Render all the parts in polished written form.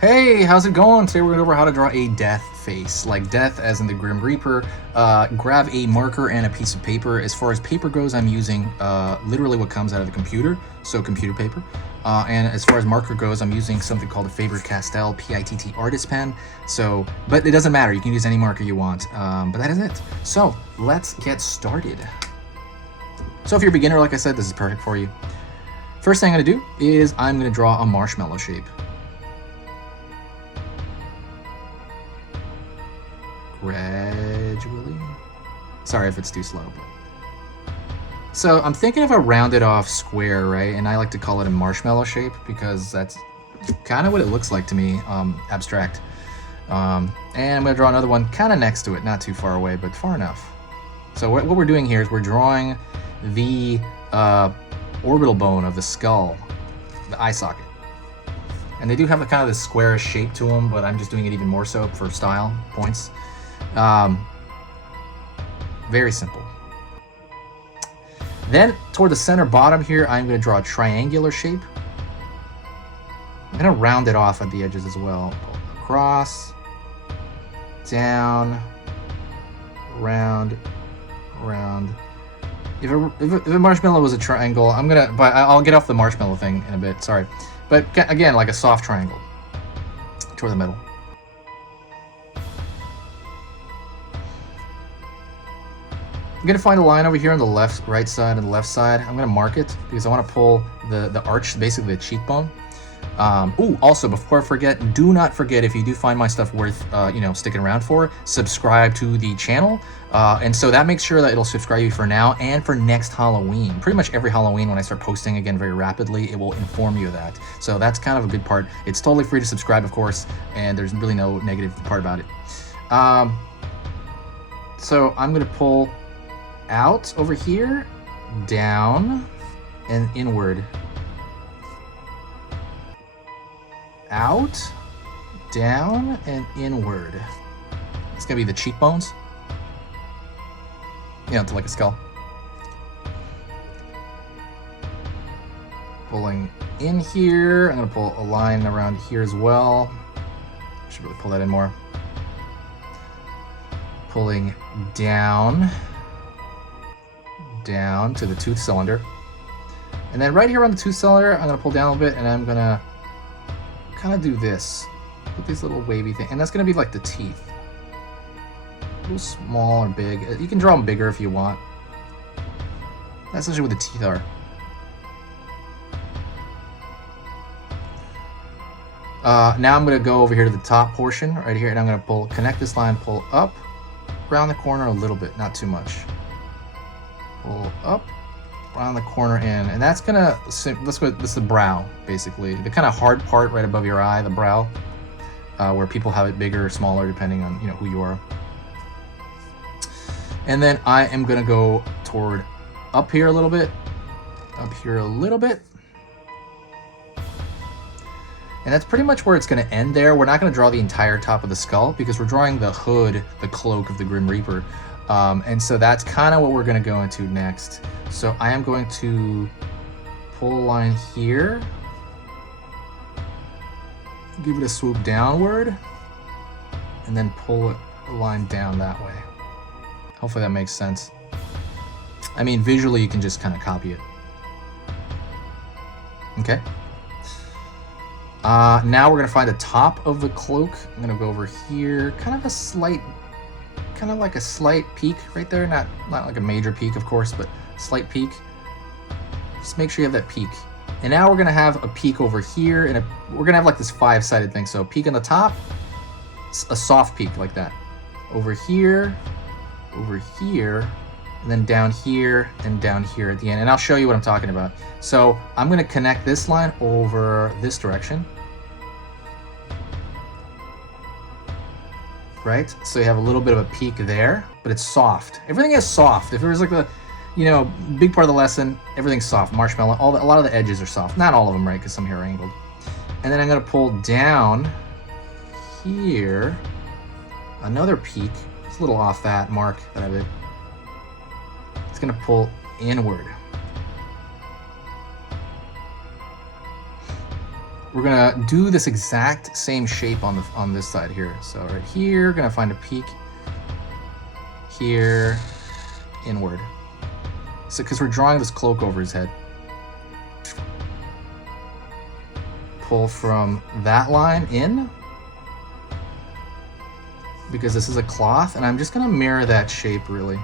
Hey, how's it going? Today we're going over how to draw a death face, like death as in the Grim Reaper. Grab a marker and a piece of paper. As far as paper goes, I'm using literally what comes out of the computer, so computer paper. And as far as marker goes, I'm using something called a Faber-Castell PITT artist pen. So, but it doesn't matter. You can use any marker you want. But that is it. So let's get started. So if you're a beginner, like I said, this is perfect for you. First thing I'm going to do is I'm going to draw a marshmallow shape. Gradually. Sorry if it's too slow, but... So I'm thinking of a rounded off square, right? And I like to call it a marshmallow shape because that's kind of what it looks like to me, abstract. And I'm going to draw another one kind of next to it, not too far away, but far enough. So what we're doing here is we're drawing the orbital bone of the skull, the eye socket. And they do have a kind of this squarish shape to them, but I'm just doing it even more so for style points. Very simple. Then toward the center bottom here, I'm going to draw a triangular shape. I'm going to round it off at the edges as well. Pull across, down, round, round. If a marshmallow was a triangle, I'll get off the marshmallow thing in a bit, sorry. But again, like a soft triangle toward the middle. I'm going to find a line over here on the right side and the left side. I'm going to mark it because I want to pull the arch, basically the cheekbone. Also, before I forget, do not forget, if you do find my stuff worth, sticking around for, subscribe to the channel. And so that makes sure that it'll subscribe you for now and for next Halloween. Pretty much every Halloween when I start posting again very rapidly, it will inform you of that. So that's kind of a good part. It's totally free to subscribe, of course, and there's really no negative part about it. So I'm going to pull out over here, down, and inward. Out, down, and inward. It's gonna be the cheekbones. To like a skull. Pulling in here. I'm gonna pull a line around here as well. Should really pull that in more. Pulling down to the tooth cylinder. And then right here on the tooth cylinder, I'm gonna pull down a little bit and I'm gonna kind of do this with these little wavy things, and that's going to be like the teeth, a little small or big. You can draw them bigger if you want. That's actually what the teeth are. Now I'm going to go over here to the top portion right here, and I'm going to connect this line, pull up around the corner a little bit, not too much. Pull up around the corner in, and that's gonna, this is the brow, basically the kind of hard part right above your eye, the brow, where people have it bigger or smaller depending on who you are. And then I am gonna go toward up here a little bit, up here a little bit, and that's pretty much where it's going to end there. We're not going to draw the entire top of the skull because we're drawing the hood, the cloak of the Grim Reaper. And so that's kind of what we're going to go into next. So I am going to pull a line here, give it a swoop downward, and then pull a line down that way. Hopefully that makes sense. I mean, visually you can just kind of copy it. Okay. Now we're going to find the top of the cloak. I'm going to go over here, kind of like a slight peak right there. Not like a major peak, of course, but slight peak. Just make sure you have that peak. And now we're going to have a peak over here, and we're going to have like this 5-sided thing. So peak on the top, a soft peak like that. Over here, and then down here, and down here at the end. And I'll show you what I'm talking about. So I'm going to connect this line over this direction. Right? So you have a little bit of a peak there, but it's soft. Everything is soft. If it was like the, big part of the lesson, everything's soft. Marshmallow, a lot of the edges are soft. Not all of them, right? Because some here are angled. And then I'm going to pull down here, another peak. It's a little off that mark that I did. It's going to pull inward. we're gonna do this exact same shape on this side here. So right here, gonna find a peak here, inward. So because we're drawing this cloak over his head. Pull from that line in, because this is a cloth, and I'm just gonna mirror that shape really.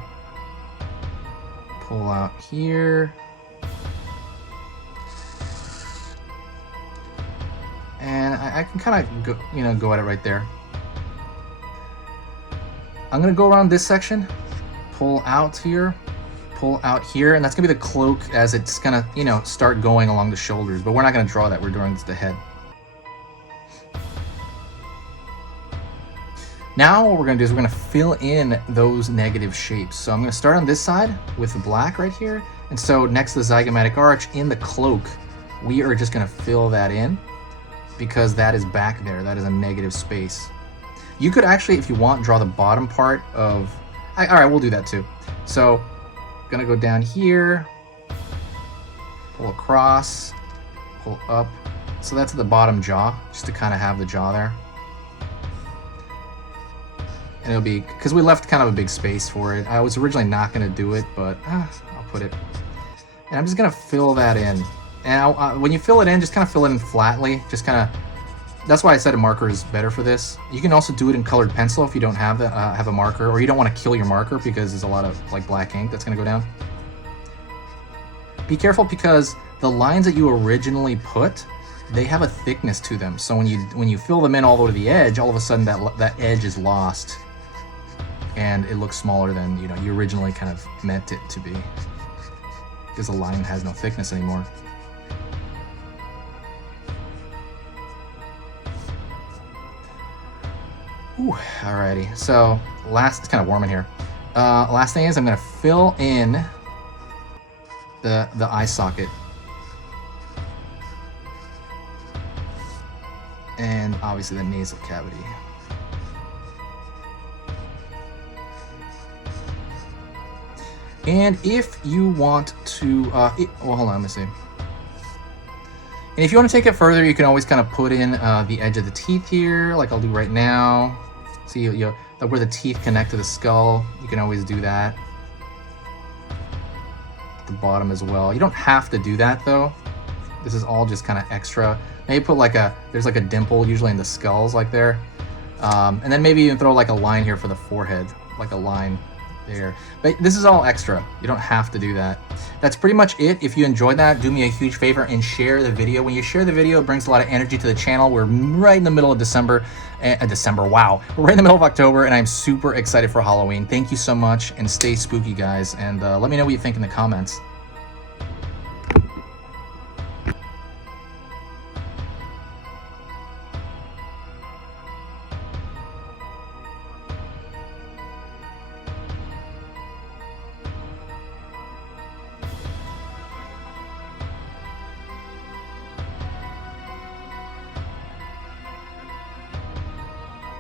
Pull out here. And I can kind of go, go at it right there. I'm gonna go around this section, pull out here, and that's gonna be the cloak as it's gonna, start going along the shoulders. But we're not gonna draw that. We're drawing the head. Now what we're gonna do is we're gonna fill in those negative shapes. So I'm gonna start on this side with the black right here, and so next to the zygomatic arch in the cloak, we are just gonna fill that in, because that is back there. That is a negative space. You could actually, if you want, draw the bottom part of... all right, we'll do that too. So, gonna go down here, pull across, pull up. So that's the bottom jaw, just to kind of have the jaw there. And it'll be, because we left kind of a big space for it. I was originally not gonna do it, but I'll put it. And I'm just gonna fill that in. And when you fill it in, just kind of fill it in flatly. Just kind of, that's why I said a marker is better for this. You can also do it in colored pencil if you don't have a marker, or you don't want to kill your marker because there's a lot of like black ink that's going to go down. Be careful because the lines that you originally put, they have a thickness to them. So when you fill them in all the way to the edge, all of a sudden that edge is lost, and it looks smaller than you originally kind of meant it to be, because the line has no thickness anymore. Ooh, alrighty, so it's kind of warm in here. Last thing is I'm gonna fill in the eye socket. And obviously the nasal cavity. And if you want to, well, hold on, let me see. And if you want to take it further, you can always kind of put in the edge of the teeth here, like I'll do right now. See, where the teeth connect to the skull, you can always do that. At the bottom as well. You don't have to do that though. This is all just kind of extra. Maybe put there's like a dimple usually in the skulls like there. And then maybe even throw like a line here for the forehead, like a line there. But this is all extra. You don't have to do that. That's pretty much it. If you enjoyed that, do me a huge favor and share the video. When you share the video, it brings a lot of energy to the channel. We're right in the middle of December. Wow. We're right in the middle of October, and I'm super excited for Halloween. Thank you so much, and stay spooky, guys. And let me know what you think in the comments.